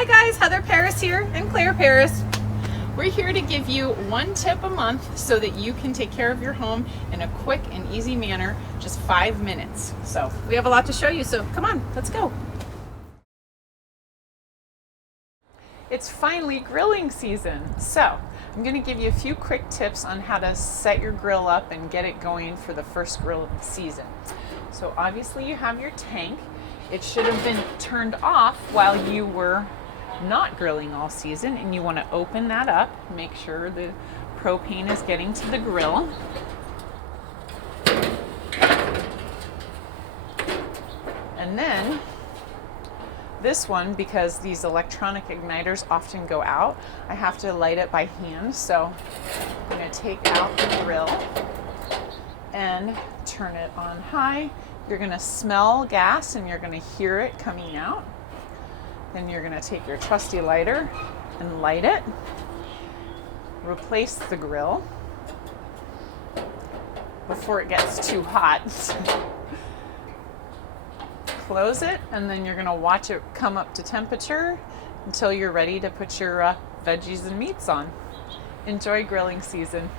Hi guys, Heather Paris here and Claire Paris. We're here to give you one tip a month so that you can take care of your home in a quick and easy manner, just 5 minutes. So we have a lot to show you, so come on, let's go. It's finally grilling season, so I'm going to give you a few quick tips on how to set your grill up and get it going for the first grill of the season. So obviously you have your tank. It should have been turned off while you were not grilling all season, and you want to open that up, make sure the propane is getting to the grill. And then this one, because these electronic igniters often go out, I have to light it by hand. So I'm going to take out the grill and turn it on high. You're going to smell gas and you're going to hear it coming out. Then you're going to take your trusty lighter and light it. Replace the grill before it gets too hot. Close it, and then you're going to watch it come up to temperature until you're ready to put your veggies and meats on. Enjoy grilling season.